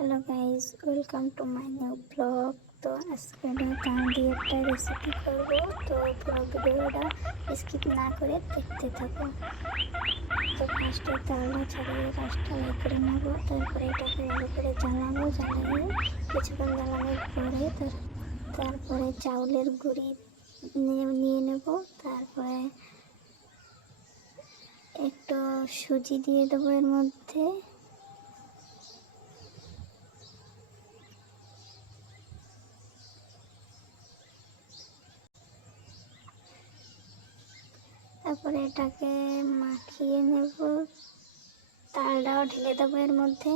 Hello guys, welcome to my new blog. तो আজকে আমি দিয়ে একটা রেসিপি করব। তো পুরো ভিডিওটা স্কিপ না করে দেখতে থাকো। তো ফার্স্টে তালটা ছাড়িয়ে রসটা করে নেব, তারপরে এটাকে ভালো করে জ্বালাবো। জ্বালিয়ে কিছুক্ষণ জ্বালানোর পরে তারপরে চাউলের গুঁড়ি নিয়ে নেব। তারপরে একটু সুজি দিয়ে দেবো এর মধ্যে। তারপরে এটাকে মাখিয়ে নেব। তালটাও ঢেলে দেবো এর মধ্যে,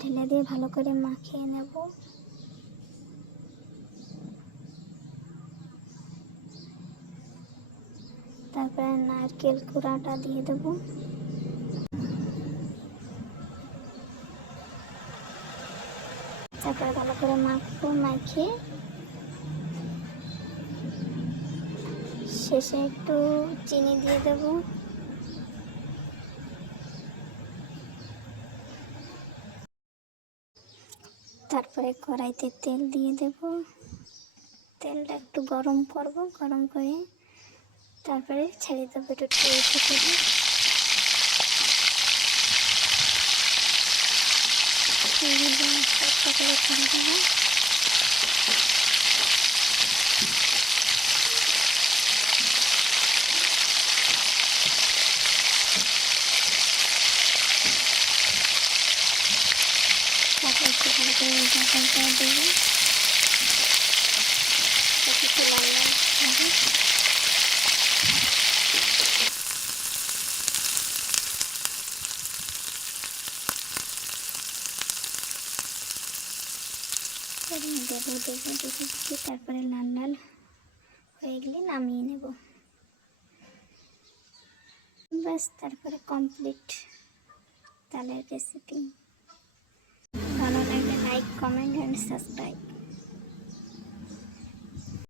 ঢেলে দিয়ে ভালো করে মাখিয়ে নেব। তারপরে নারকেল কুড়াটা দিয়ে দেব। তারপরে ভালো করে মাখবো। মাখিয়ে শেষে একটু চিনি দিয়ে দেব। তারপরে কড়াইতে তেল দিয়ে দেব। তেলটা একটু গরম করব, গরম করে তারপরে ছেড়ে দেবো একটু টেস্ট করে। করে ছেড়ে দেবো। তারপরে একটু ভালো করে ঢাকা দেবো। একটু লাল লাল হবে। দেবো তারপরে লাল লাল হয়ে গেলে নামিয়ে নেব। ব্যাস, তারপরে কমপ্লিট তালের রেসিপি। ভালো লাগলে লাইক, কমেন্ট অ্যান্ড সাবস্ক্রাইব।